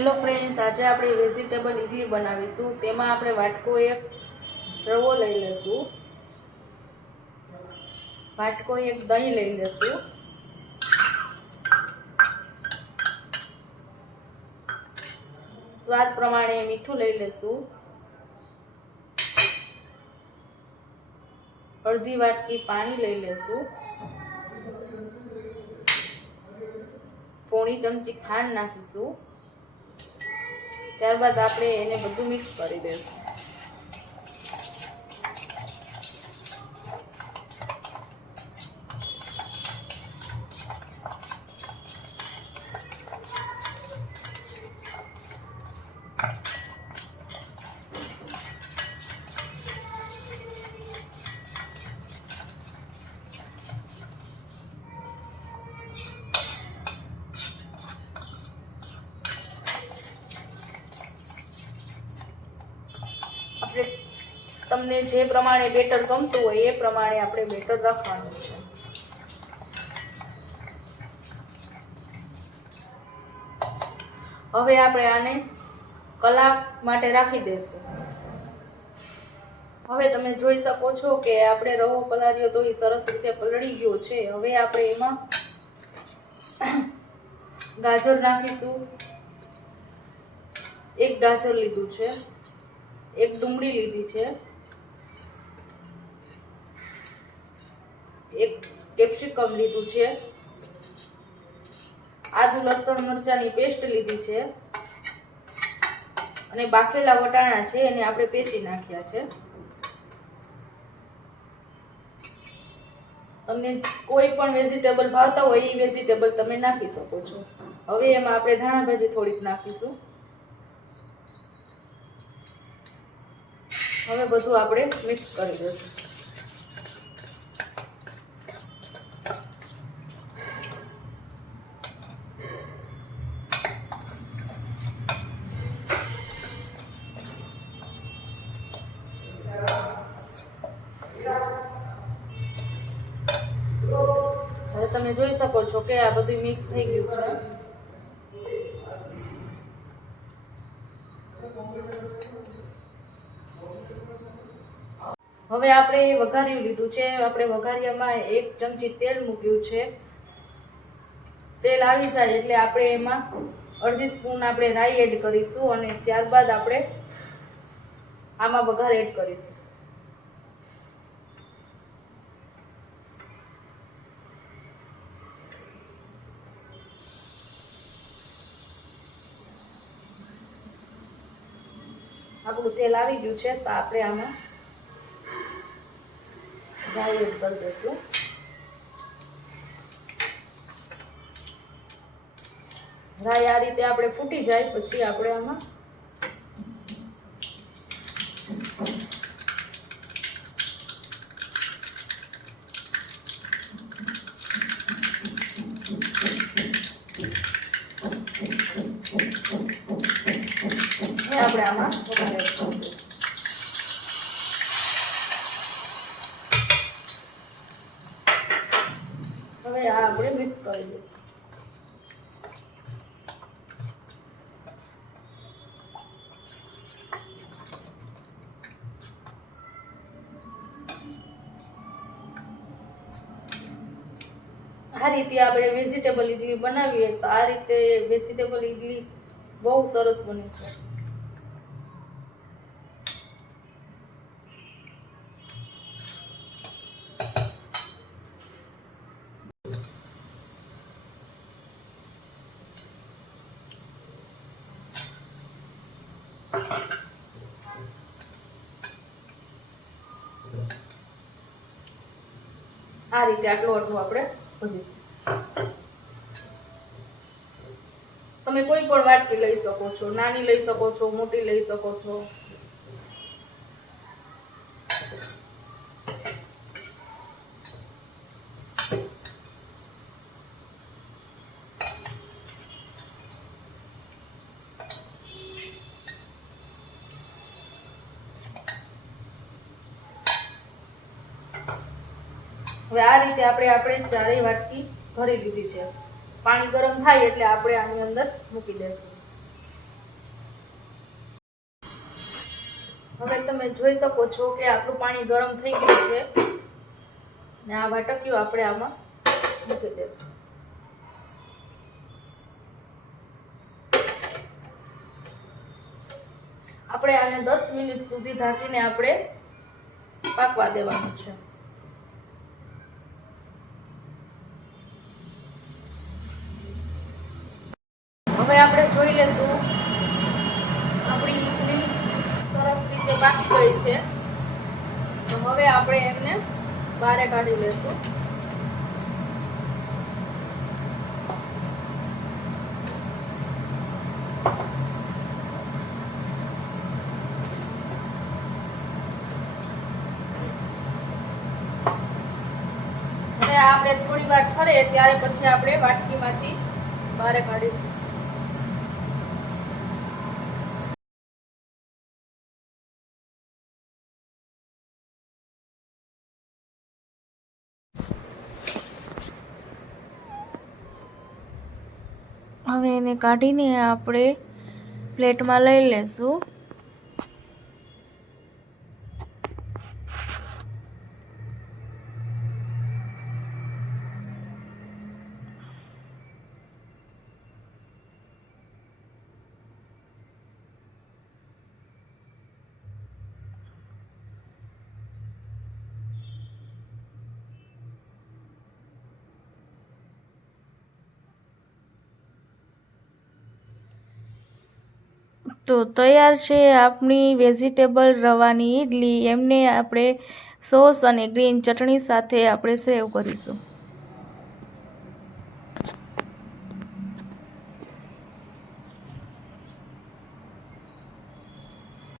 Hello friends, આજે આપણે vegetable idli બનાવીશું। તેમાં આપણે વાટકો એક રવો લઈ લેશું, વાટકો એક દહીં લઈ લેશું, સ્વાદ પ્રમાણે મીઠું લઈ લેશું, અડધી વાટકી પાણી લઈ લેશું, પોણી ચમચી ખાંડ નાખીશું। ત્યારબાદ આપણે એને બધું મિક્સ કરી દઈશું। આપણે તમને જે પ્રમાણે બેટર ગમતું હોય એ પ્રમાણે આપણે બેટર રાખવાનું છે। હવે આપણે આને કલાક માટે રાખી દઈશું। હવે તમે જોઈ શકો છો કે આપણે રવો પલાળ્યો તો એ સરસ રીતે પલળી ગયો છે। હવે આપણે એમાં ગાજર નાખીશું। એક ગાજર લીધું છે, એક ડુંગળી લીધી છે, એક કેપ્સિકમ લીધું છે, આદુ લસણ મરચાની પેસ્ટ લીધી છે અને બાફેલા વટાણા છે એને આપણે પેચી નાખ્યા છે। તમને કોઈ પણ વેજીટેબલ ભાવતા હોય એ વેજીટેબલ તમે નાખી શકો છો। હવે એમાં આપણે ધાણા ભાજી થોડીક નાખીશું। હવે બધું આપણે મિક્સ કરી દઈશું। હવે તમે જોઈ શકો છો કે આ બધું મિક્સ થઈ ગયું છે। હવે આપણે વઘાર્યું લીધું છે। આપણે વઘારિયામાં 1 ચમચી તેલ મૂક્યું છે। તેલ આવી જાય એટલે આપણે એમાં અડધી સ્પૂન આપણે રાઈ એડ કરીશું અને ત્યારબાદ આપણે આમાં વઘાર એડ કરીશું। આપણું તેલ આવી ગયું છે તો આપણે આમાં રાઈ એડ કરી દઈશું। રાઈ આ રીતે આપણે ફૂટી જાય પછી આપણે આમાં વઘાર એડ કરી દઈશું। હવે આ આપણે મિક્સ કરી દઈશું। આ રીતે આપણે વેજીટેબલ ઇડલી બનાવીએ તો આ રીતે વેજીટેબલ ઇડલી બહુ સરસ બને છે। આ રીતે આટલું આપણે ભરીશું। તમે કોઈ પણ વાટકી લઈ શકો છો, નાની લઈ શકો છો, મોટી લઈ શકો છો। હવે આ રીતે આપણે ચારેય વાટકી ભરી લીધી છે। પાણી ગરમ થાય એટલે આપણે આની અંદર મૂકી દઈશું। હવે તમે જોઈ શકો છો કે આપણું પાણી ગરમ થઈ ગયું છે ને આ વાટકીઓ આપણે આમાં મૂકી દઈશું. આપણે આને 10 મિનિટ સુધી ઢાંકીને આપણે પાકવા દેવાનું છે. હવે આપણે જોઈ લેશું આપણી ઈડલી સરસ રીતે પાકી ગઈ છે. તો હવે આપણે એમને બહાર કાઢી લેશું. હવે આપણે થોડી વાર ઠરે ત્યારે પછી આપણે વાટકીમાંથી બહાર કાઢીશું. હવે એને કાઢીને આપણે પ્લેટમાં લઈ લેશું. તો તૈયાર છે આપણી વેજીટેબલ રવાની ઈડલી. એમને આપણે સોસ અને ગ્રીન ચટણી સાથે આપણે સર્વ કરીશું.